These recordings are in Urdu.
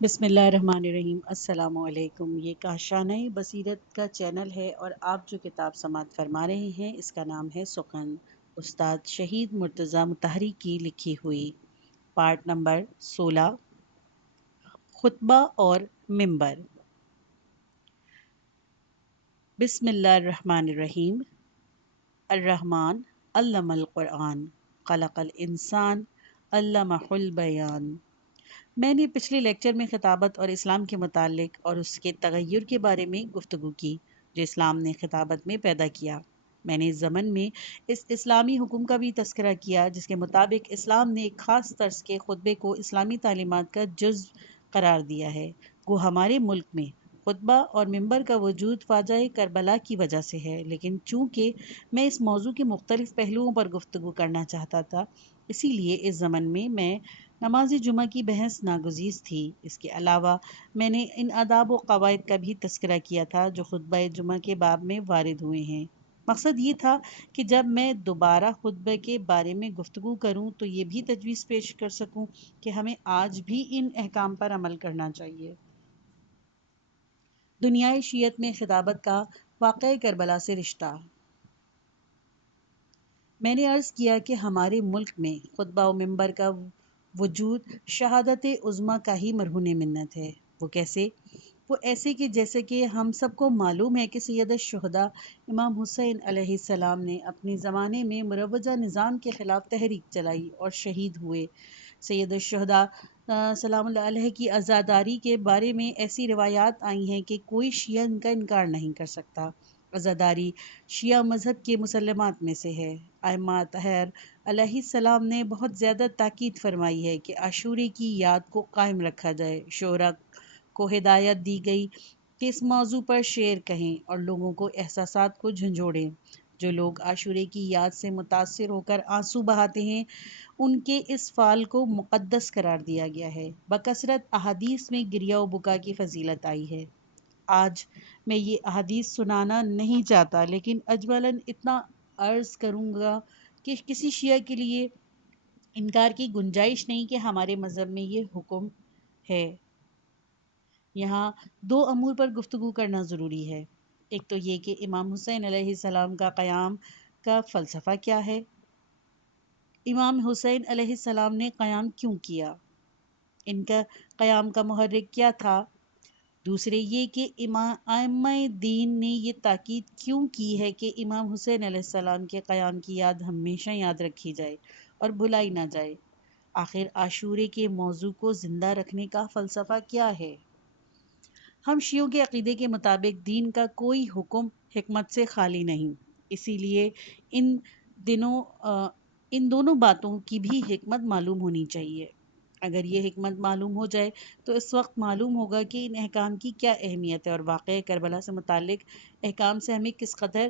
بسم اللہ الرحمن الرحیم۔ السلام علیکم۔ یہ کاشانہ بصیرت کا چینل ہے اور آپ جو کتاب سماعت فرما رہے ہیں اس کا نام ہے سخن، استاد شہید مرتضی مطہری کی لکھی ہوئی، پارٹ نمبر 16، خطبہ اور ممبر۔ بسم اللہ الرحمن الرحیم۔ الرحمن علم القرآن، خلق الانسان، علمہ البیان۔ میں نے پچھلے لیکچر میں خطابت اور اسلام کے متعلق اور اس کے تغیر کے بارے میں گفتگو کی جو اسلام نے خطابت میں پیدا کیا۔ میں نے اس ضمن میں اس اسلامی حکم کا بھی تذکرہ کیا جس کے مطابق اسلام نے ایک خاص طرز کے خطبے کو اسلامی تعلیمات کا جزو قرار دیا ہے۔ گو ہمارے ملک میں خطبہ اور ممبر کا وجود فاجعہ کربلا کی وجہ سے ہے، لیکن چونکہ میں اس موضوع کے مختلف پہلوؤں پر گفتگو کرنا چاہتا تھا، اسی لیے اس ضمن میں نماز جمعہ کی بحث ناگزیر تھی۔ اس کے علاوہ میں نے ان آداب و قواعد کا بھی تذکرہ کیا تھا جو خطبہ جمعہ کے باب میں وارد ہوئے ہیں۔ مقصد یہ تھا کہ جب میں دوبارہ خطبہ کے بارے میں گفتگو کروں تو یہ بھی تجویز پیش کر سکوں کہ ہمیں آج بھی ان احکام پر عمل کرنا چاہیے۔ دنیائے شیعت میں خطابت کا واقعہ کربلا سے رشتہ۔ میں نے عرض کیا کہ ہمارے ملک میں خطبہ و ممبر کا وجود شہادت عظمیٰ کا ہی مرہون منت ہے۔ وہ کیسے؟ وہ ایسے کہ جیسے کہ ہم سب کو معلوم ہے کہ سید الشہداء امام حسین علیہ السلام نے اپنے زمانے میں مروجہ نظام کے خلاف تحریک چلائی اور شہید ہوئے۔ سید الشہداء سلام اللہ علیہ کی عزاداری کے بارے میں ایسی روایات آئی ہیں کہ کوئی شیعہ ان کا انکار نہیں کر سکتا۔ عزاداری شیعہ مذہب کے مسلمات میں سے ہے۔ ائمہ طاہر علیہ السلام نے بہت زیادہ تاکید فرمائی ہے کہ عاشورے کی یاد کو قائم رکھا جائے۔ شعراء کو ہدایت دی گئی کہ اس موضوع پر شعر کہیں اور لوگوں کو احساسات کو جھنجھوڑیں۔ جو لوگ عاشورے کی یاد سے متاثر ہو کر آنسو بہاتے ہیں ان کے اس فعل کو مقدس قرار دیا گیا ہے۔ بکثرت احادیث میں گریہ و بکا کی فضیلت آئی ہے۔ آج میں یہ احادیث سنانا نہیں چاہتا، لیکن اجملاً اتنا عرض کروں گا کہ کسی شیعہ کے لیے انکار کی گنجائش نہیں کہ ہمارے مذہب میں یہ حکم ہے۔ یہاں دو امور پر گفتگو کرنا ضروری ہے۔ ایک تو یہ کہ امام حسین علیہ السلام کا قیام کا فلسفہ کیا ہے؟ امام حسین علیہ السلام نے قیام کیوں کیا؟ ان کا قیام کا محرک کیا تھا؟ دوسرے یہ کہ ائمہ دین نے یہ تاکید کیوں کی ہے کہ امام حسین علیہ السلام کے قیام کی یاد ہمیشہ یاد رکھی جائے اور بھلائی نہ جائے؟ آخر عاشورے کے موضوع کو زندہ رکھنے کا فلسفہ کیا ہے؟ ہم شیعوں کے عقیدے کے مطابق دین کا کوئی حکم حکمت سے خالی نہیں، اسی لیے ان دونوں باتوں کی بھی حکمت معلوم ہونی چاہیے۔ اگر یہ حکمت معلوم ہو جائے تو اس وقت معلوم ہوگا کہ ان احکام کی کیا اہمیت ہے اور واقعہ کربلا سے متعلق احکام سے ہمیں کس قدر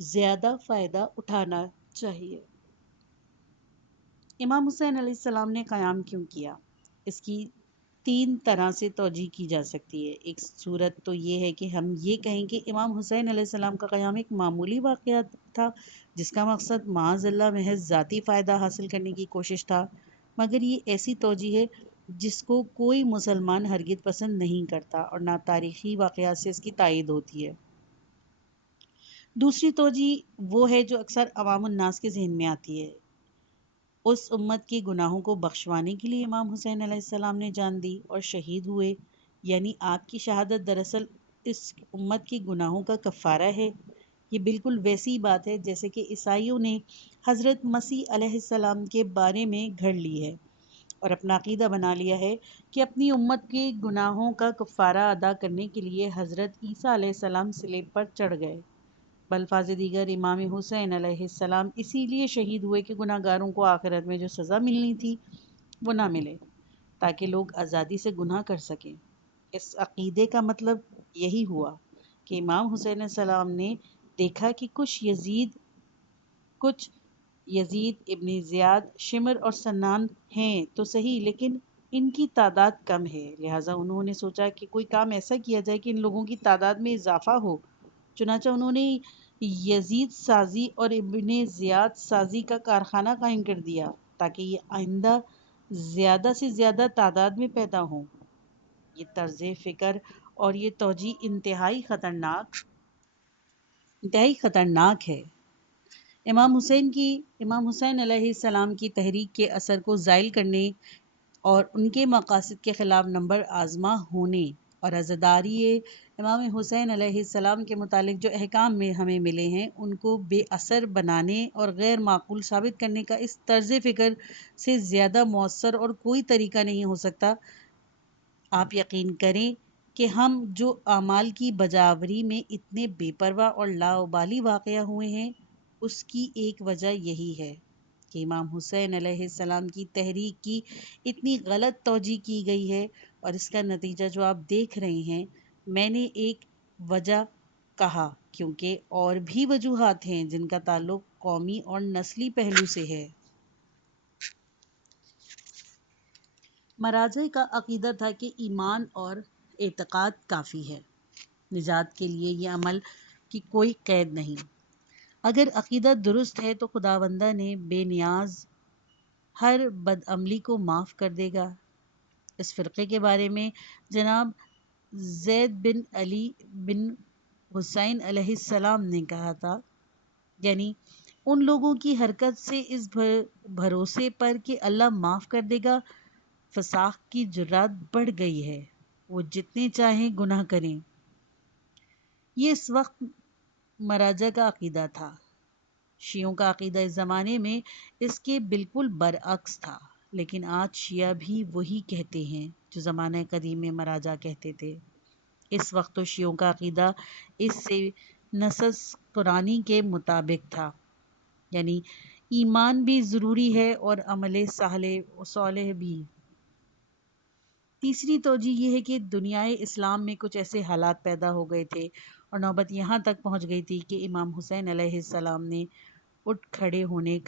زیادہ فائدہ اٹھانا چاہیے۔ امام حسین علیہ السلام نے قیام کیوں کیا؟ اس کی تین طرح سے توجیہ کی جا سکتی ہے۔ ایک صورت تو یہ ہے کہ ہم یہ کہیں کہ امام حسین علیہ السلام کا قیام ایک معمولی واقعہ تھا جس کا مقصد معاذ اللہ محض ذاتی فائدہ حاصل کرنے کی کوشش تھا، مگر یہ ایسی توجیہ ہے جس کو کوئی مسلمان ہرگز پسند نہیں کرتا اور نہ تاریخی واقعات سے اس کی تائید ہوتی ہے۔ دوسری توجیہ وہ ہے جو اکثر عوام الناس کے ذہن میں آتی ہے۔ اس امت کے گناہوں کو بخشوانے کے لیے امام حسین علیہ السلام نے جان دی اور شہید ہوئے، یعنی آپ کی شہادت دراصل اس امت کے گناہوں کا کفارہ ہے۔ یہ بالکل ویسی بات ہے جیسے کہ عیسائیوں نے حضرت مسیح علیہ السلام کے بارے میں گھڑ لی ہے اور اپنا عقیدہ بنا لیا ہے کہ اپنی امت کے گناہوں کا کفارہ ادا کرنے کے لیے حضرت عیسیٰ علیہ السلام صلیب پر چڑھ گئے۔ بالفاظ دیگر امام حسین علیہ السلام اسی لیے شہید ہوئے کہ گناہ گاروں کو آخرت میں جو سزا ملنی تھی وہ نہ ملے، تاکہ لوگ آزادی سے گناہ کر سکیں۔ اس عقیدے کا مطلب یہی ہوا کہ امام حسین علیہ السلام نے دیکھا کہ کچھ یزید ابن زیاد شمر اور سنان ہیں تو صحیح، لیکن ان کی تعداد کم ہے، لہٰذا انہوں نے سوچا کہ کوئی کام ایسا کیا جائے کہ ان لوگوں کی تعداد میں اضافہ ہو۔ چنانچہ انہوں نے یزید سازی اور ابن زیاد سازی کا کارخانہ قائم کر دیا تاکہ یہ آئندہ زیادہ سے زیادہ تعداد میں پیدا ہوں۔ یہ طرز فکر اور یہ توجہ انتہائی خطرناک ہے۔ امام حسین علیہ السلام کی تحریک کے اثر کو زائل کرنے اور ان کے مقاصد کے خلاف نمبر آزما ہونے اور عزاداری امام حسین علیہ السلام کے متعلق جو احکام میں ہمیں ملے ہیں ان کو بے اثر بنانے اور غیر معقول ثابت کرنے کا اس طرز فکر سے زیادہ مؤثر اور کوئی طریقہ نہیں ہو سکتا۔ آپ یقین کریں کہ ہم جو اعمال کی بجاوری میں اتنے بے پرواہ اور لاابالی واقع ہوئے ہیں اس کی ایک وجہ یہی ہے کہ امام حسین علیہ السلام کی تحریک کی اتنی غلط توجہ کی گئی ہے، اور اس کا نتیجہ جو آپ دیکھ رہے ہیں۔ میں نے ایک وجہ کہا کیونکہ اور بھی وجوہات ہیں جن کا تعلق قومی اور نسلی پہلو سے ہے۔ مراجع کا عقیدہ تھا کہ ایمان اور اعتقاد کافی ہے، نجات کے لیے یہ عمل کی کوئی قید نہیں۔ اگر عقیدہ درست ہے تو خداوندہ نے بے نیاز ہر بدعملی کو معاف کر دے گا۔ اس فرقے کے بارے میں جناب زید بن علی بن حسین علیہ السلام نے کہا تھا، یعنی ان لوگوں کی حرکت سے اس بھروسے پر کہ اللہ معاف کر دے گا فساق کی جرات بڑھ گئی ہے، وہ جتنے چاہیں گناہ کریں۔ یہ اس وقت مراجع کا عقیدہ تھا۔ شیعوں کا عقیدہ اس زمانے میں اس کے بالکل برعکس تھا، لیکن آج شیعہ بھی وہی کہتے ہیں جو زمانہ قدیم میں مراجع کہتے تھے۔ اس وقت تو شیعوں کا عقیدہ اس سے نصص قرآنی کے مطابق تھا، یعنی ایمان بھی ضروری ہے اور عمل صالح بھی۔ تیسری توجہ یہ ہے کہ دنیائے اسلام میں کچھ ایسے حالات پیدا ہو گئے تھے اور نوبت یہاں تک پہنچ گئی تھی کہ امام حسین علیہ السلام نے اٹھ کھڑے ہونے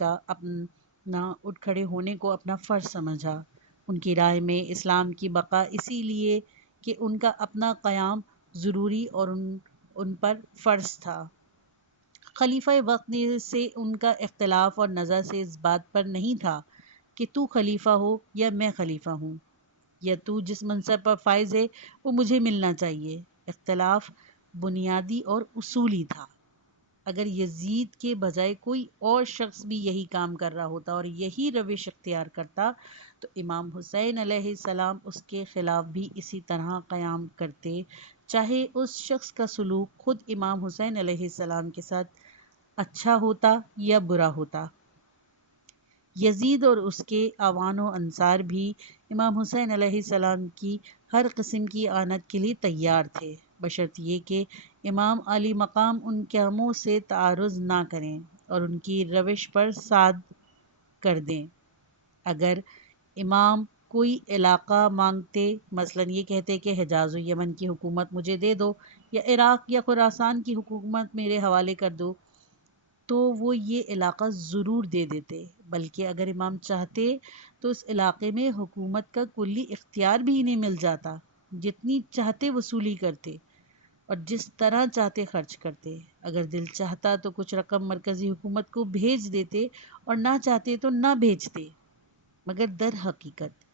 کو اپنا فرض سمجھا۔ ان کی رائے میں اسلام کی بقا اسی لیے کہ ان کا اپنا قیام ضروری اور ان پر فرض تھا۔ خلیفہ وقت سے ان کا اختلاف اور نظر سے اس بات پر نہیں تھا کہ تو خلیفہ ہو یا میں خلیفہ ہوں، یا تو جس منصب پر فائز ہے وہ مجھے ملنا چاہیے۔ اختلاف بنیادی اور اصولی تھا۔ اگر یزید کے بجائے کوئی اور شخص بھی یہی کام کر رہا ہوتا اور یہی روش اختیار کرتا تو امام حسین علیہ السلام اس کے خلاف بھی اسی طرح قیام کرتے، چاہے اس شخص کا سلوک خود امام حسین علیہ السلام کے ساتھ اچھا ہوتا یا برا ہوتا۔ یزید اور اس کے اعوان و انصار بھی امام حسین علیہ السلام کی ہر قسم کی اعانت کے لیے تیار تھے، بشرط یہ کہ امام علی مقام ان کاموں سے تعارض نہ کریں اور ان کی روش پر صاد کر دیں۔ اگر امام کوئی علاقہ مانگتے، مثلاً یہ کہتے کہ حجاز و یمن کی حکومت مجھے دے دو یا عراق یا خراسان کی حکومت میرے حوالے کر دو، تو وہ یہ علاقہ ضرور دے دیتے، بلکہ اگر امام چاہتے تو اس علاقے میں حکومت کا کلی اختیار بھی انہیں مل جاتا، جتنی چاہتے وصولی کرتے اور جس طرح چاہتے خرچ کرتے۔ اگر دل چاہتا تو کچھ رقم مرکزی حکومت کو بھیج دیتے اور نہ چاہتے تو نہ بھیجتے۔ مگر در حقیقت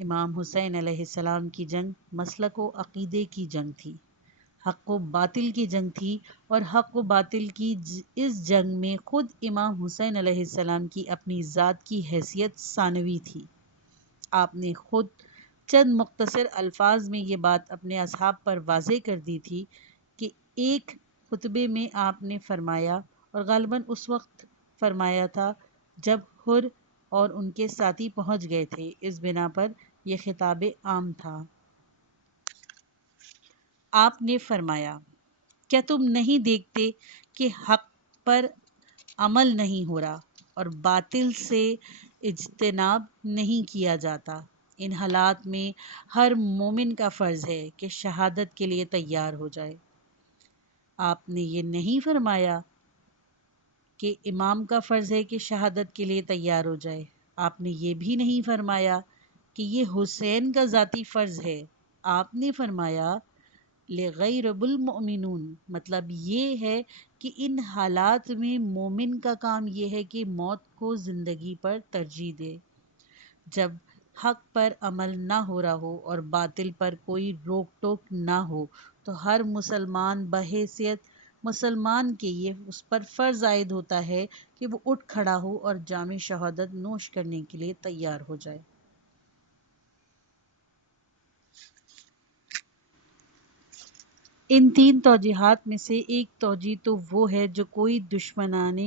امام حسین علیہ السلام کی جنگ مسلک و عقیدے کی جنگ تھی، حق و باطل کی جنگ تھی، اور حق و باطل کی اس جنگ میں خود امام حسین علیہ السلام کی اپنی ذات کی حیثیت ثانوی تھی۔ آپ نے خود چند مختصر الفاظ میں یہ بات اپنے اصحاب پر واضح کر دی تھی کہ ایک خطبے میں آپ نے فرمایا، اور غالباً اس وقت فرمایا تھا جب حر اور ان کے ساتھی پہنچ گئے تھے، اس بنا پر یہ خطاب عام تھا۔ آپ نے فرمایا، کیا تم نہیں دیکھتے کہ حق پر عمل نہیں ہو رہا اور باطل سے اجتناب نہیں کیا جاتا؟ ان حالات میں ہر مومن کا فرض ہے کہ شہادت کے لیے تیار ہو جائے۔ آپ نے یہ نہیں فرمایا کہ امام کا فرض ہے کہ شہادت کے لیے تیار ہو جائے۔ آپ نے یہ بھی نہیں فرمایا کہ یہ حسین کا ذاتی فرض ہے۔ آپ نے فرمایا لِغَيْرَ الْمُؤْمِنُونَ، مطلب یہ ہے کہ ان حالات میں مومن کا کام یہ ہے کہ موت کو زندگی پر ترجیح دے۔ جب حق پر عمل نہ ہو رہا ہو اور باطل پر کوئی روک ٹوک نہ ہو تو ہر مسلمان بحیثیت مسلمان کے یہ اس پر فرض عائد ہوتا ہے کہ وہ اٹھ کھڑا ہو اور جام شہادت نوش کرنے کے لیے تیار ہو جائے۔ ان تین توجیہات میں سے ایک توجیہ تو وہ ہے جو کوئی دشمنان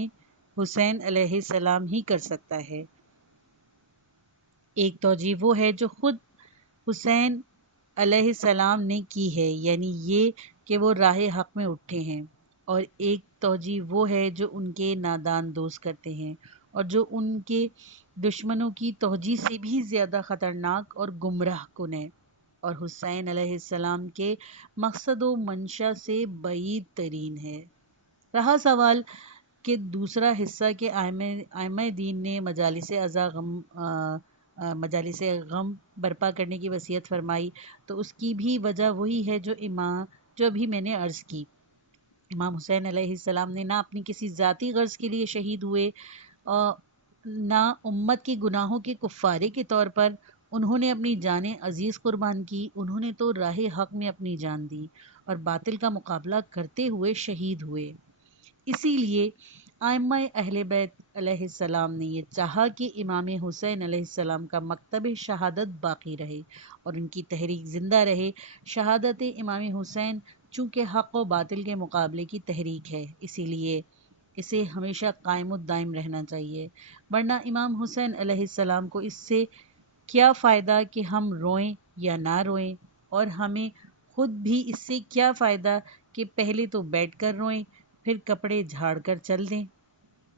حسین علیہ السلام ہی کر سکتا ہے۔ ایک توجیہ وہ ہے جو خود حسین علیہ السلام نے کی ہے، یعنی یہ کہ وہ راہ حق میں اٹھے ہیں، اور ایک توجیہ وہ ہے جو ان کے نادان دوست کرتے ہیں اور جو ان کے دشمنوں کی توجیہ سے بھی زیادہ خطرناک اور گمراہ کن ہے اور حسین علیہ السلام کے مقصد و منشا سے بعید ترین ہے۔ رہا سوال کہ دوسرا حصہ کہ ائمہ دین نے مجالس غم برپا کرنے کی وصیت فرمائی، تو اس کی بھی وجہ وہی ہے جو ابھی میں نے عرض کی۔ امام حسین علیہ السلام نے نہ اپنی کسی ذاتی غرض کے لیے شہید ہوئے اور نہ امت کے گناہوں کے کفارے کے طور پر، انہوں نے اپنی جانیں عزیز قربان کی، انہوں نے تو راہ حق میں اپنی جان دی اور باطل کا مقابلہ کرتے ہوئے شہید ہوئے۔ اسی لیے ائمہ اہل بیت علیہ السلام نے یہ چاہا کہ امام حسین علیہ السلام کا مکتب شہادت باقی رہے اور ان کی تحریک زندہ رہے۔ شہادت امام حسین چونکہ حق و باطل کے مقابلے کی تحریک ہے، اسی لیے اسے ہمیشہ قائم و دائم رہنا چاہیے، ورنہ امام حسین علیہ السلام کو اس سے کیا فائدہ کہ ہم روئیں یا نہ روئیں، اور ہمیں خود بھی اس سے کیا فائدہ کہ پہلے تو بیٹھ کر روئیں پھر کپڑے جھاڑ کر چل دیں۔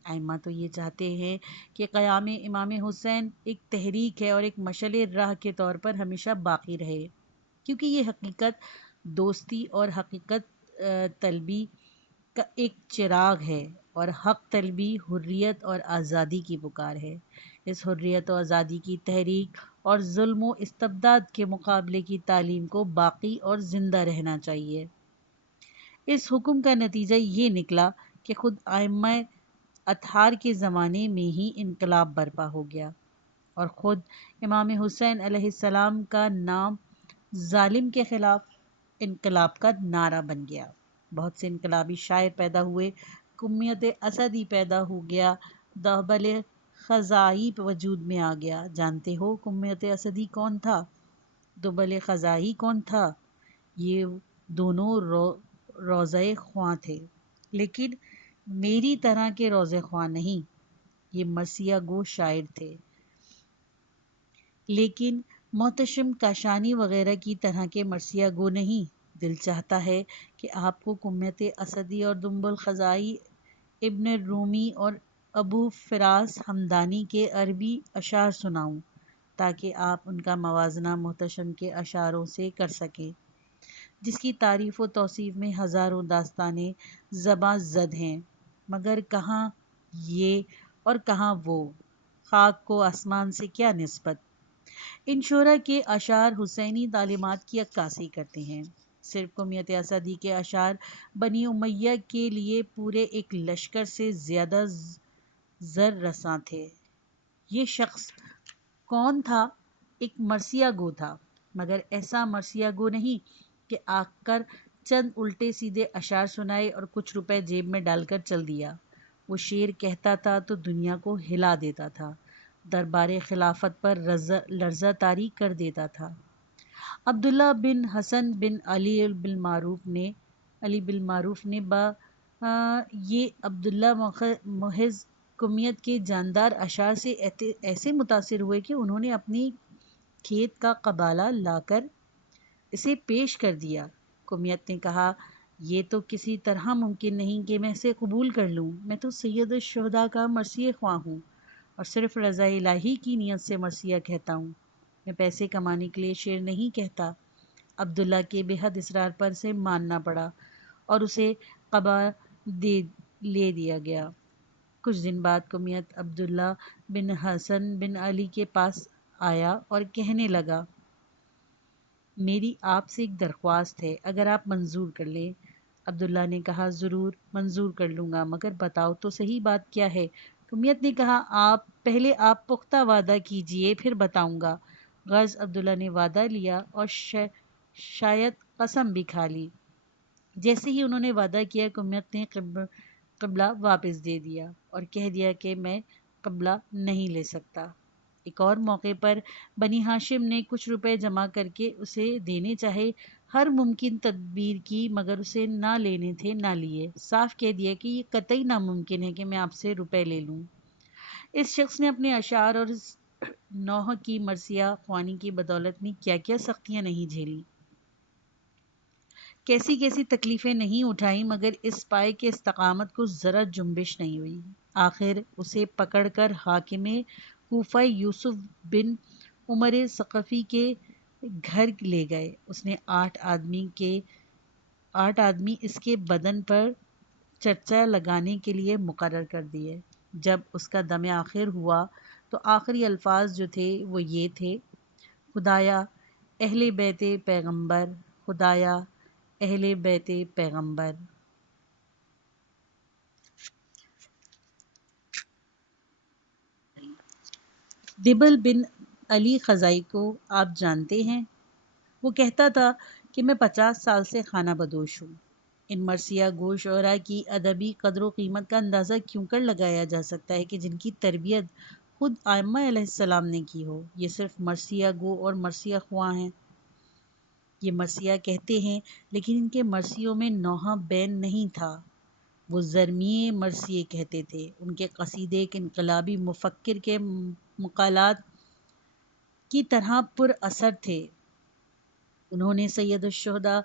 ائمہ تو یہ چاہتے ہیں کہ قیام امام حسین ایک تحریک ہے اور ایک مشعل راہ کے طور پر ہمیشہ باقی رہے، کیونکہ یہ حقیقت دوستی اور حقیقت طلبی کا ایک چراغ ہے اور حق طلبی حریت اور آزادی کی پکار ہے۔ اس حریت و آزادی کی تحریک اور ظلم و استبداد کے مقابلے کی تعلیم کو باقی اور زندہ رہنا چاہیے۔ اس حکم کا نتیجہ یہ نکلا کہ خود ائمہ اطہار کے زمانے میں ہی انقلاب برپا ہو گیا اور خود امام حسین علیہ السلام کا نام ظالم کے خلاف انقلاب کا نعرہ بن گیا۔ بہت سے انقلابی شاعر پیدا ہوئے، کمیت اسدی پیدا ہو گیا، دوبل خزائی وجود میں آ گیا۔ جانتے ہو کمیت اسدی کون تھا؟ دوبل خزائی کون تھا؟ یہ دونوں روضہ خواں تھے، لیکن میری طرح کے روضہ خواں نہیں، یہ مرثیہ گو شاعر تھے، لیکن محتشم کاشانی وغیرہ کی طرح کے مرثیہ گو نہیں۔ دل چاہتا ہے کہ آپ کو کمیت اسدی اور دنبل خزائی، ابن رومی اور ابو فراس ہمدانی کے عربی اشعار سناؤں تاکہ آپ ان کا موازنہ محتشم کے اشعاروں سے کر سکیں، جس کی تعریف و توصیف میں ہزاروں داستانیں زباں زد ہیں، مگر کہاں یہ اور کہاں وہ، خاک کو آسمان سے کیا نسبت۔ ان شعراء کے اشعار حسینی تعلیمات کی عکاسی کرتے ہیں۔ صرف کمیت اسدی کے اشعار بنی امیہ کے لیے پورے ایک لشکر سے زیادہ زر رساں تھے۔ یہ شخص کون تھا؟ ایک مرثیہ گو تھا، مگر ایسا مرثیہ گو نہیں کہ آ کر چند الٹے سیدھے اشعار سنائے اور کچھ روپے جیب میں ڈال کر چل دیا۔ وہ شعر کہتا تھا تو دنیا کو ہلا دیتا تھا، دربار خلافت پر لرزہ طاری کر دیتا تھا۔ عبداللہ بن حسن بن علی بالمعروف نے یہ عبداللہ محض کمیت کے جاندار اشعار سے ایسے متاثر ہوئے کہ انہوں نے اپنی کھیت کا قبالہ لا کر اسے پیش کر دیا۔ کمیت نے کہا، یہ تو کسی طرح ممکن نہیں کہ میں اسے قبول کر لوں، میں تو سید الشہداء کا مرثیہ خواں ہوں اور صرف رضا الہی کی نیت سے مرثیہ کہتا ہوں، میں پیسے کمانے کے لیے شعر نہیں کہتا۔ عبداللہ کے بے حد اصرار پر اسے ماننا پڑا اور اسے قبا لے دیا گیا۔ کچھ دن بعد کمیت عبداللہ بن حسن بن علی کے پاس آیا اور کہنے لگا، میری آپ سے ایک درخواست ہے، اگر آپ منظور کر لیں۔ عبداللہ نے کہا، ضرور منظور کر لوں گا، مگر بتاؤ تو صحیح بات کیا ہے۔ کمیت نے کہا، پہلے آپ پختہ وعدہ کیجئے، پھر بتاؤں گا۔ غرض عبداللہ نے وعدہ لیا اور شاید قسم بھی کھا لی۔ جیسے ہی انہوں نے وعدہ کیا، کمیت نے قبلہ واپس دے دیا اور کہہ دیا کہ میں قبلہ نہیں لے سکتا۔ ایک اور موقع پر بنی ہاشم نے کچھ روپے جمع کر کے اسے دینے چاہے، ہر ممکن تدبیر کی، مگر اسے نہ لینے تھے، نہ لیے۔ صاف کہہ دیا کہ یہ قطعی ناممکن ہے کہ میں آپ سے روپے لے لوں۔ اس شخص نے اپنے اشعار اور اس نوح کی مرثیہ خوانی کی بدولت میں کیا کیا سختیاں نہیں جھیلی، کیسی کیسی تکلیفیں نہیں اٹھائیں، مگر اس پائے کہ استقامت کو ذرا جنبش نہیں ہوئی۔ آخر اسے پکڑ کر حاکم کوفہ یوسف بن عمر ثقفی کے گھر لے گئے۔ اس نے 8 آدمی اس کے بدن پر چرچا لگانے کے لیے مقرر کر دیے۔ جب اس کا دم آخر ہوا تو آخری الفاظ جو تھے وہ یہ تھے: خدایا اہل بیت پیغمبر، خدایا اہل بیت پیغمبر۔ دبل بن علی خزائی کو آپ جانتے ہیں؟ وہ کہتا تھا کہ میں 50 سال سے خانہ بدوش ہوں۔ ان مرثیہ گو شعراء کی ادبی قدر و قیمت کا اندازہ کیوں کر لگایا جا سکتا ہے کہ جن کی تربیت خود ائمہ علیہ السلام نے کی ہو۔ یہ صرف مرثیہ گو اور مرثیہ خواں ہیں۔ یہ مرثیہ کہتے ہیں لیکن ان کے مرثیوں میں نوحہ بین نہیں تھا۔ وہ زرمیے مرثیے کہتے تھے۔ ان کے قصیدے ایک انقلابی مفکر کے مقالات کی طرح پر اثر تھے۔ انہوں نے سید الشہداء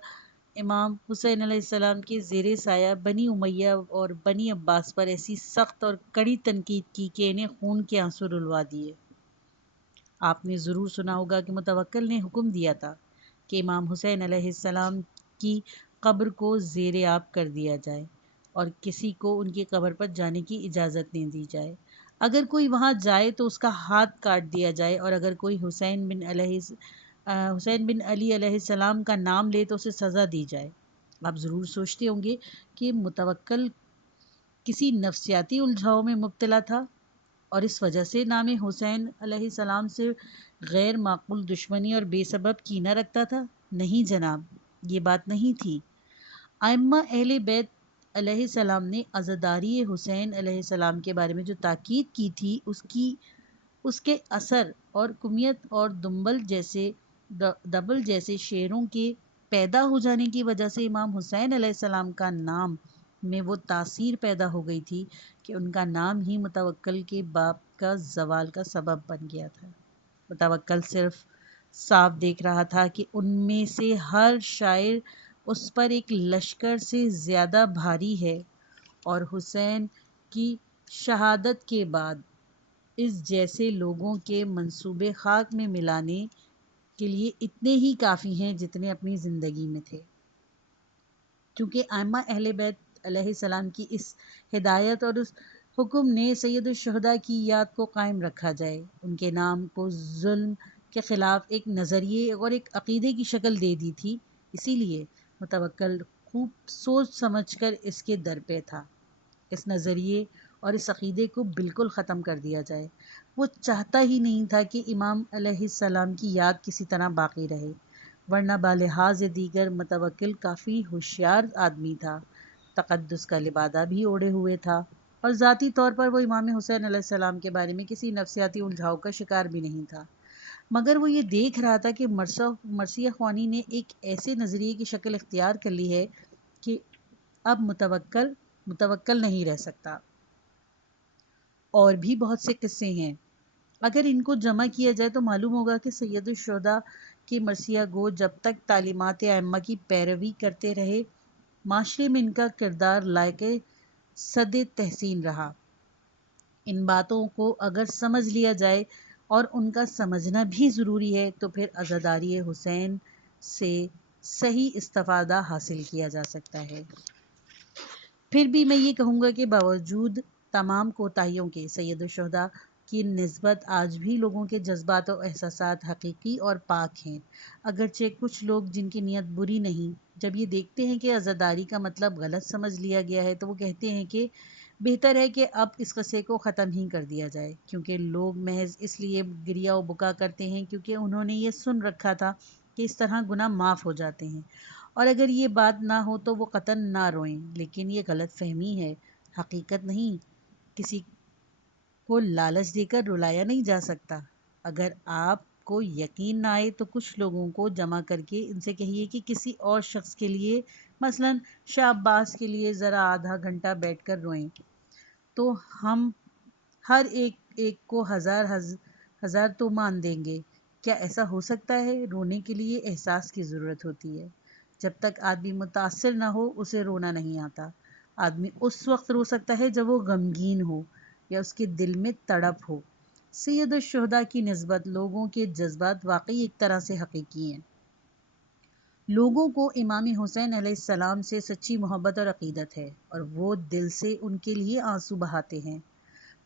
امام حسین علیہ السلام کے زیر سایہ بنی امیہ اور بنی عباس پر ایسی سخت اور کڑی تنقید کی کہ انہیں خون کے آنسو رلوا دیے۔ آپ نے ضرور سنا ہوگا کہ متوکل نے حکم دیا تھا کہ امام حسین علیہ السلام کی قبر کو زیر آب کر دیا جائے اور کسی کو ان کی قبر پر جانے کی اجازت نہیں دی جائے۔ اگر کوئی وہاں جائے تو اس کا ہاتھ کاٹ دیا جائے، اور اگر کوئی حسین بن علی علیہ السلام کا نام لے تو اسے سزا دی جائے۔ آپ ضرور سوچتے ہوں گے کہ متوکل کسی نفسیاتی الجھاؤ میں مبتلا تھا اور اس وجہ سے نام حسین علیہ السلام سے غیر معقول دشمنی اور بے سبب کینہ رکھتا تھا۔ نہیں جناب، یہ بات نہیں تھی۔ ائمہ اہل بیت علیہ السلام نے عزاداری حسین علیہ السلام کے بارے میں جو تاکید کی تھی، اس کے اثر اور کمیت اور دبل جیسے شعروں کے پیدا ہو جانے کی وجہ سے امام حسین علیہ السلام کا نام میں وہ تاثیر پیدا ہو گئی تھی کہ ان کا نام ہی متوکل کے باپ کا زوال کا سبب بن گیا تھا۔ متوکل صرف صاف دیکھ رہا تھا کہ ان میں سے ہر شاعر اس پر ایک لشکر سے زیادہ بھاری ہے، اور حسین کی شہادت کے بعد اس جیسے لوگوں کے منصوبے خاک میں ملانے کے لیے اتنے ہی کافی ہیں جتنے اپنی زندگی میں تھے۔ کیونکہ ائمہ اہل بیت علیہ السلام کی اس ہدایت اور اس حکم نے سید الشہداء کی یاد کو قائم رکھا جائے، ان کے نام کو ظلم کے خلاف ایک نظریے اور ایک عقیدے کی شکل دے دی تھی۔ اسی لیے متوکل خوب سوچ سمجھ کر اس کے در پہ تھا۔ اس نظریے اور اس عقیدے کو بالکل ختم کر دیا جائے۔ وہ چاہتا ہی نہیں تھا کہ امام علیہ السلام کی یاد کسی طرح باقی رہے، ورنہ بالحاظ دیگر متوکل کافی ہوشیار آدمی تھا، تقدس کا لبادہ بھی اوڑھے ہوئے تھا، اور ذاتی طور پر وہ امام حسین علیہ السلام کے بارے میں کسی نفسیاتی الجھاؤ کا شکار بھی نہیں تھا۔ مگر وہ یہ دیکھ رہا تھا کہ مرثیہ خوانی نے ایک ایسے نظریے کی شکل اختیار کر لی ہے کہ اب متوکل نہیں رہ سکتا۔ اور بھی بہت سے قصے ہیں، اگر ان کو جمع کیا جائے تو معلوم ہوگا کہ سید الشہداء کے مرثیہ گو جب تک تعلیمات ائمہ کی پیروی کرتے رہے، معاشرے میں ان کا کردار لائق صد تحسین رہا۔ ان باتوں کو اگر سمجھ لیا جائے، اور ان کا سمجھنا بھی ضروری ہے، تو پھر عزاداری حسین سے صحیح استفادہ حاصل کیا جا سکتا ہے۔ پھر بھی میں یہ کہوں گا کہ باوجود تمام کوتاہیوں کے سید الشہداء کی نسبت آج بھی لوگوں کے جذبات و احساسات حقیقی اور پاک ہیں۔ اگرچہ کچھ لوگ جن کی نیت بری نہیں، جب یہ دیکھتے ہیں کہ عزاداری کا مطلب غلط سمجھ لیا گیا ہے تو وہ کہتے ہیں کہ بہتر ہے کہ اب اس قصے کو ختم ہی کر دیا جائے، کیونکہ لوگ محض اس لیے گریا و بکا کرتے ہیں کیونکہ انہوں نے یہ سن رکھا تھا کہ اس طرح گناہ معاف ہو جاتے ہیں، اور اگر یہ بات نہ ہو تو وہ قطعاً نہ روئیں۔ لیکن یہ غلط فہمی ہے، حقیقت نہیں۔ کسی کو لالچ دے کر رلایا نہیں جا سکتا۔ اگر آپ کو یقین نہ آئے تو کچھ لوگوں کو جمع کر کے ان سے کہیے کہ کسی اور شخص کے لیے، مثلاً شاہ عباس کے لیے ذرا آدھا گھنٹہ بیٹھ کر روئیں، تو ہم ہر ایک کو ہزار تو مان دیں گے۔ کیا ایسا ہو سکتا ہے؟ رونے کے لیے احساس کی ضرورت ہوتی ہے۔ جب تک آدمی متاثر نہ ہو اسے رونا نہیں آتا۔ آدمی اس وقت رو سکتا ہے جب وہ غمگین ہو یا اس کے دل میں تڑپ ہو۔ سید الشہداء کی نسبت لوگوں کے جذبات واقعی ایک طرح سے حقیقی ہیں۔ لوگوں کو امام حسین علیہ السلام سے سچی محبت اور عقیدت ہے، اور وہ دل سے ان کے لیے آنسو بہاتے ہیں۔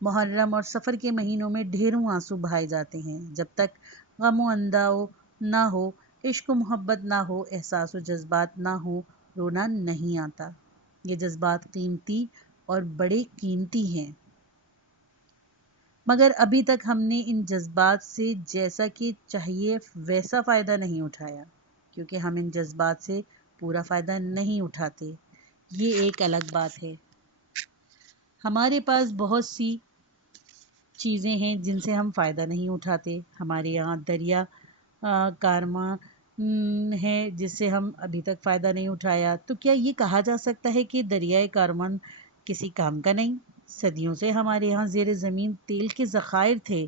محرم اور سفر کے مہینوں میں ڈھیروں آنسو بہائے جاتے ہیں۔ جب تک غم و انداؤ نہ ہو، عشق و محبت نہ ہو، احساس و جذبات نہ ہو، رونا نہیں آتا۔ یہ جذبات قیمتی اور بڑے قیمتی ہیں، مگر ابھی تک ہم نے ان جذبات سے جیسا کہ چاہیے ویسا فائدہ نہیں اٹھایا، کیونکہ ہم ان جذبات سے پورا فائدہ نہیں اٹھاتے۔ یہ ایک الگ بات ہے۔ ہمارے پاس بہت سی چیزیں ہیں جن سے ہم فائدہ نہیں اٹھاتے۔ ہمارے یہاں دریا کارواں ہے جس سے ہم ابھی تک فائدہ نہیں اٹھایا، تو کیا یہ کہا جا سکتا ہے کہ دریائے کارواں کسی کام کا نہیں؟ صدیوں سے ہمارے یہاں زیر زمین تیل کے ذخائر تھے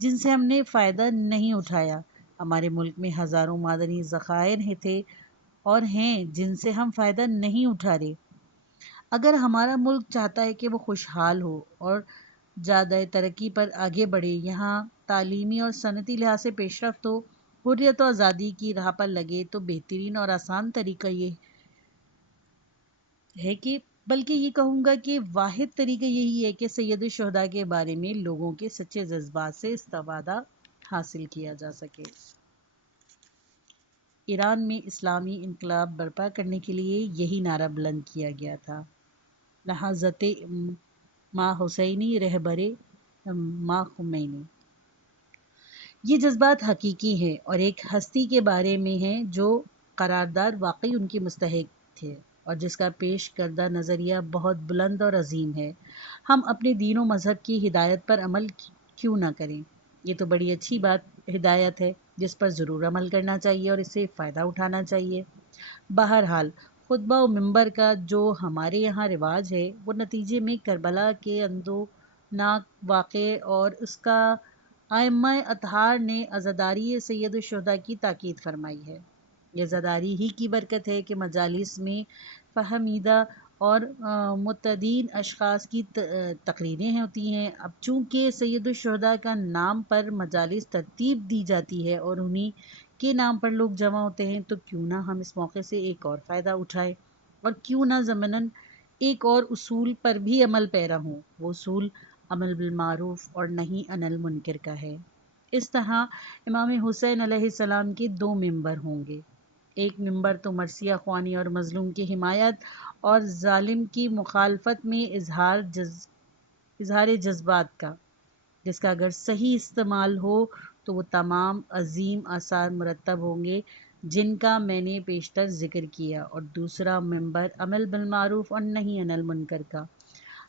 جن سے ہم نے فائدہ نہیں اٹھایا۔ ہمارے ملک میں ہزاروں معدنی ذخائر تھے اور ہیں جن سے ہم فائدہ نہیں اٹھا رہے۔ اگر ہمارا ملک چاہتا ہے کہ وہ خوشحال ہو اور زیادہ ترقی پر آگے بڑھے، یہاں تعلیمی اور صنعتی لحاظ سے پیش رفت ہو، حریت و آزادی کی راہ پر لگے، تو بہترین اور آسان طریقہ یہ ہے کہ، بلکہ یہ کہوں گا کہ واحد طریقہ یہی ہے کہ سید الشہداء کے بارے میں لوگوں کے سچے جذبات سے استفادہ حاصل کیا جا سکے۔ ایران میں اسلامی انقلاب برپا کرنے کے لیے یہی نعرہ بلند کیا گیا تھا، لحظت ما حسینی رہبر ما خمینی۔ یہ جذبات حقیقی ہیں اور ایک ہستی کے بارے میں ہیں جو قرارداد واقعی ان کی مستحق تھے اور جس کا پیش کردہ نظریہ بہت بلند اور عظیم ہے۔ ہم اپنے دین و مذہب کی ہدایت پر عمل کیوں نہ کریں؟ یہ تو بڑی اچھی ہدایت ہے جس پر ضرور عمل کرنا چاہیے اور اس سے فائدہ اٹھانا چاہیے۔ بہرحال خطبہ و منبر کا جو ہمارے یہاں رواج ہے، وہ نتیجے میں کربلا کے اندوناک واقعے اور اس کا ائمہ اطہار نے عزاداری سید الشہداء کی تاکید فرمائی ہے۔ یہ عزاداری ہی کی برکت ہے کہ مجالس میں فہمیدہ اور متعدین اشخاص کی تقریریں ہوتی ہیں۔ اب چونکہ سید الشہداء کا نام پر مجالس ترتیب دی جاتی ہے اور انہی کے نام پر لوگ جمع ہوتے ہیں، تو کیوں نہ ہم اس موقع سے ایک اور فائدہ اٹھائیں اور کیوں نہ ضمناً ایک اور اصول پر بھی عمل پیرا ہوں۔ وہ اصول امر بالمعروف اور نہی عن المنکر کا ہے۔ اس طرح امام حسین علیہ السلام کے دو ممبر ہوں گے، ایک ممبر تو مرثیہ خوانی اور مظلوم کی حمایت اور ظالم کی مخالفت میں اظہار جذبات کا، جس کا اگر صحیح استعمال ہو تو وہ تمام عظیم آثار مرتب ہوں گے جن کا میں نے پیشتر ذکر کیا، اور دوسرا ممبر امر بالمعروف اور نہی عن المنکر کا۔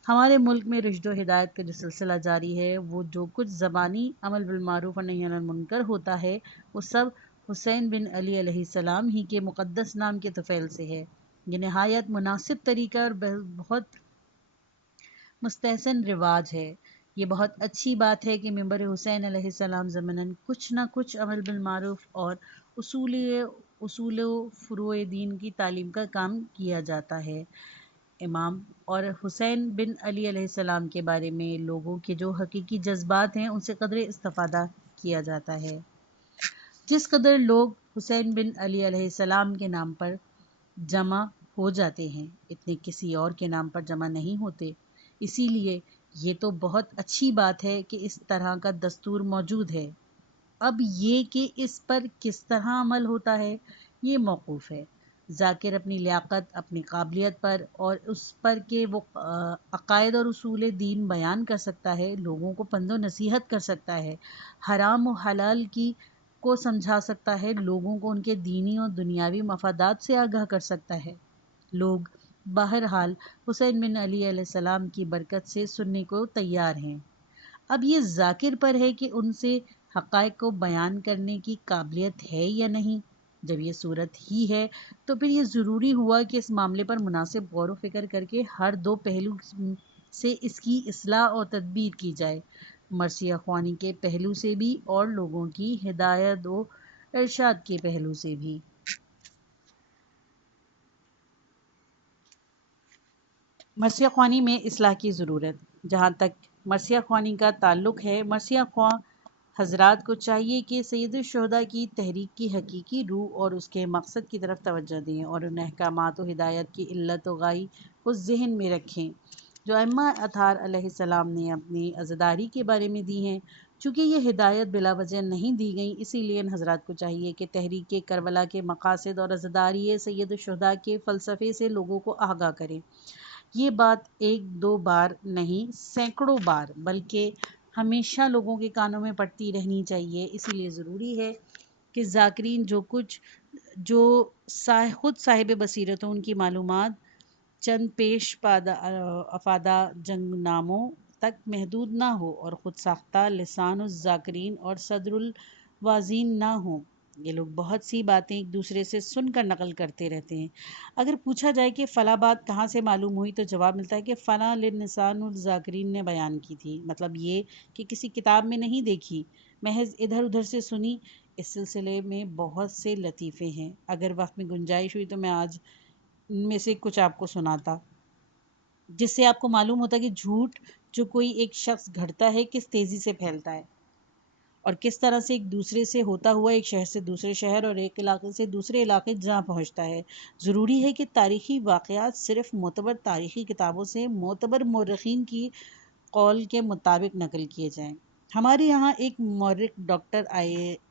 ہمارے ملک میں رشد و ہدایت کا جو سلسلہ جاری ہے، وہ جو کچھ زبانی امر بالمعروف اور نہی عن المنکر ہوتا ہے، وہ سب حسین بن علی علیہ السلام ہی کے مقدس نام کے طفیل سے ہے۔ یہ نہایت مناسب طریقہ اور بہت مستحسن رواج ہے۔ یہ بہت اچھی بات ہے کہ ممبر حسین علیہ السلام ضمناً کچھ نہ کچھ امر بالمعروف اور اصول و فروع دین کی تعلیم کا کام کیا جاتا ہے۔ امام اور حسین بن علی علیہ السلام کے بارے میں لوگوں کے جو حقیقی جذبات ہیں ان سے قدر استفادہ کیا جاتا ہے۔ جس قدر لوگ حسین بن علی علیہ السلام کے نام پر جمع ہو جاتے ہیں، اتنے کسی اور کے نام پر جمع نہیں ہوتے۔ اسی لیے یہ تو بہت اچھی بات ہے کہ اس طرح کا دستور موجود ہے۔ اب یہ کہ اس پر کس طرح عمل ہوتا ہے، یہ موقوف ہے۔ ذاکر اپنی لیاقت، اپنی قابلیت پر اور اس پر کہ وہ عقائد اور اصول دین بیان کر سکتا ہے، لوگوں کو پند و نصیحت کر سکتا ہے، حرام و حلال کی کو سمجھا سکتا ہے، لوگوں کو ان کے دینی اور دنیاوی مفادات سے آگاہ کر سکتا ہے۔ لوگ بہرحال حسین بن علی علیہ السلام کی برکت سے سننے کو تیار ہیں۔ اب یہ ذاکر پر ہے کہ ان سے حقائق کو بیان کرنے کی قابلیت ہے یا نہیں۔ جب یہ صورت ہی ہے تو پھر یہ ضروری ہوا کہ اس معاملے پر مناسب غور و فکر کر کے ہر دو پہلو سے اس کی اصلاح اور تدبیر کی جائے، مرثیہ خوانی کے پہلو سے بھی اور لوگوں کی ہدایت و ارشاد کے پہلو سے بھی۔ مرثیہ خوانی میں اصلاح کی ضرورت۔ جہاں تک مرثیہ خوانی کا تعلق ہے، مرثیہ خواں حضرات کو چاہیے کہ سید الشہداء کی تحریک کی حقیقی روح اور اس کے مقصد کی طرف توجہ دیں اور ان احکامات و ہدایت کی علت و غائی کو ذہن میں رکھیں جو ائمہ اطہار علیہ السلام نے اپنی عزاداری کے بارے میں دی ہیں۔ چونکہ یہ ہدایت بلا وجہ نہیں دی گئیں، اسی لیے ان حضرات کو چاہیے کہ تحریک کربلا کے مقاصد اور عزاداری سید الشہداء کے فلسفے سے لوگوں کو آگاہ کریں۔ یہ بات ایک دو بار نہیں، سینکڑوں بار بلکہ ہمیشہ لوگوں کے کانوں میں پڑتی رہنی چاہیے۔ اسی لیے ضروری ہے کہ ذاکرین جو خود صاحب بصیرت ہوں، ان کی معلومات چند پیش افادہ جنگ ناموں تک محدود نہ ہو اور خود ساختہ لسان الذاکرین اور صدر الوازین نہ ہوں۔ یہ لوگ بہت سی باتیں ایک دوسرے سے سن کر نقل کرتے رہتے ہیں۔ اگر پوچھا جائے کہ فلاں بات کہاں سے معلوم ہوئی تو جواب ملتا ہے کہ فلاں لسان الذاکرین نے بیان کی تھی۔ مطلب یہ کہ کسی کتاب میں نہیں دیکھی، محض ادھر ادھر سے سنی۔ اس سلسلے میں بہت سے لطیفے ہیں، اگر وقت میں گنجائش ہوئی تو میں آج ان میں سے کچھ آپ کو سناتا، جس سے آپ کو معلوم ہوتا کہ جھوٹ جو کوئی ایک شخص گھڑتا ہے کس تیزی سے پھیلتا ہے اور کس طرح سے ایک دوسرے سے ہوتا ہوا ایک شہر سے دوسرے شہر اور ایک علاقے سے دوسرے علاقے جہاں پہنچتا ہے۔ ضروری ہے کہ تاریخی واقعات صرف معتبر تاریخی کتابوں سے معتبر مورخین کی قول کے مطابق نقل کیے جائیں۔ ہمارے یہاں ایک مورخ ڈاکٹر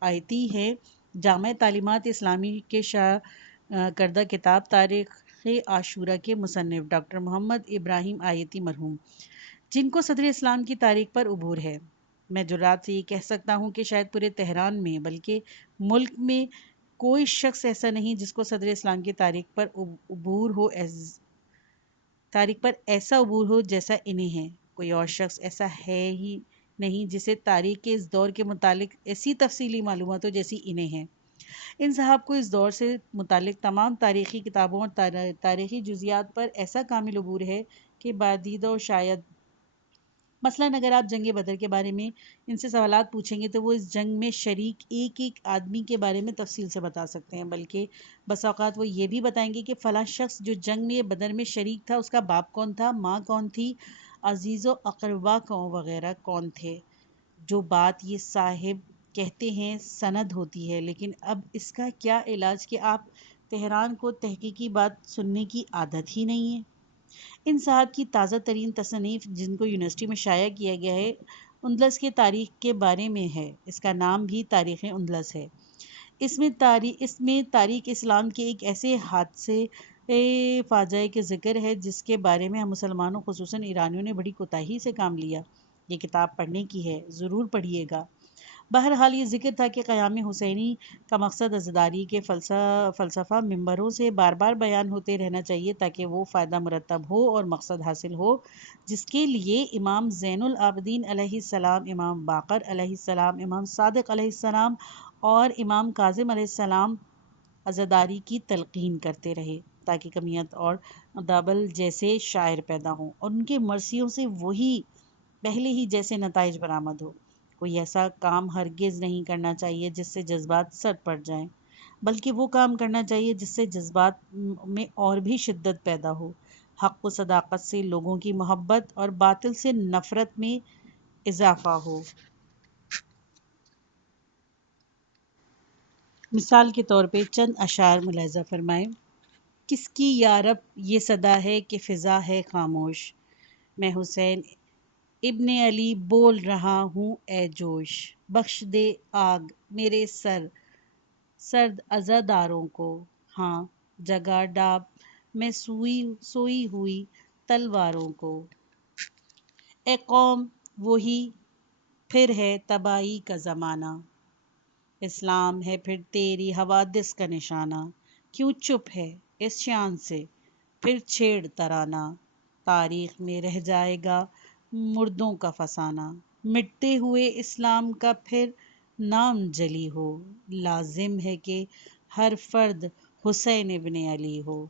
آیتی ہے، جامع تعلیمات اسلامی کے شائع کردہ کتاب تاریخ عاشورہ کے مصنف ڈاکٹر محمد ابراہیم آیتی مرحوم، جن کو صدر اسلام کی تاریخ پر عبور ہے۔ میں جرات سے یہ کہہ سکتا ہوں کہ شاید پورے تہران میں بلکہ ملک میں کوئی شخص ایسا نہیں جس کو صدر اسلام کی تاریخ پر ایسا عبور ہو جیسا انہیں ہے۔ کوئی اور شخص ایسا ہے ہی نہیں جسے تاریخ کے اس دور کے متعلق ایسی تفصیلی معلومات ہو جیسی انہیں ہیں۔ ان صاحب کو اس دور سے متعلق تمام تاریخی کتابوں اور تاریخی جزیات پر ایسا کامل عبور ہے کہ بعدیدہ و شاید مثلاً اگر آپ جنگ بدر کے بارے میں ان سے سوالات پوچھیں گے تو وہ اس جنگ میں شریک ایک ایک آدمی کے بارے میں تفصیل سے بتا سکتے ہیں، بلکہ بس اوقات وہ یہ بھی بتائیں گے کہ فلاں شخص جو جنگ میں بدر میں شریک تھا اس کا باپ کون تھا، ماں کون تھی، عزیز و اقربا وغیرہ کون تھے۔ جو بات یہ صاحب کہتے ہیں سند ہوتی ہے، لیکن اب اس کا کیا علاج کہ آپ تہران کو تحقیقی بات سننے کی عادت ہی نہیں ہے۔ ان صاحب کی تازہ ترین تصنیف جن کو یونیورسٹی میں شائع کیا گیا ہے، اندلس کے تاریخ کے بارے میں ہے۔ اس کا نام بھی تاریخ اندلس ہے۔ اس میں تاریخ اسلام کے ایک ایسے حادثے فاجعہ کے ذکر ہے جس کے بارے میں ہم مسلمانوں خصوصاً ایرانیوں نے بڑی کوتاہی سے کام لیا۔ یہ کتاب پڑھنے کی ہے، ضرور پڑھیے گا۔ بہرحال یہ ذکر تھا کہ قیام حسینی کا مقصد عزاداری کے فلسفہ ممبروں سے بار بار بیان ہوتے رہنا چاہیے تاکہ وہ فائدہ مرتب ہو اور مقصد حاصل ہو، جس کے لیے امام زین العابدین علیہ السلام، امام باقر علیہ السلام، امام صادق علیہ السلام اور امام کاظم علیہ السلام عزاداری کی تلقین کرتے رہے تاکہ کمیت اور دابل جیسے شاعر پیدا ہوں اور ان کے مرثیوں سے وہی پہلے ہی جیسے نتائج برآمد ہو۔ کوئی ایسا کام ہرگز نہیں کرنا چاہیے جس سے جذبات سر پڑ جائیں، بلکہ وہ کام کرنا چاہیے جس سے جذبات میں اور بھی شدت پیدا ہو، حق و صداقت سے لوگوں کی محبت اور باطل سے نفرت میں اضافہ ہو۔ مثال کے طور پہ چند اشعار ملاحظہ فرمائیں۔ کس کی یارب یہ صدا ہے کہ فضا ہے خاموش، میں حسین ابن علی بول رہا ہوں اے جوش، بخش دے آگ میرے سرد عزاداروں کو، ہاں جگہ ڈاب میں سوئی ہوئی تلواروں کو۔ اے قوم وہی پھر ہے تباہی کا زمانہ، اسلام ہے پھر تیری حوادث کا نشانہ، کیوں چپ ہے اس شان سے پھر چھیڑ ترانہ، تاریخ میں رہ جائے گا مردوں کا فسانہ، مٹتے ہوئے اسلام کا پھر نام جلی ہو، لازم ہے کہ ہر فرد حسین ابن علی ہو۔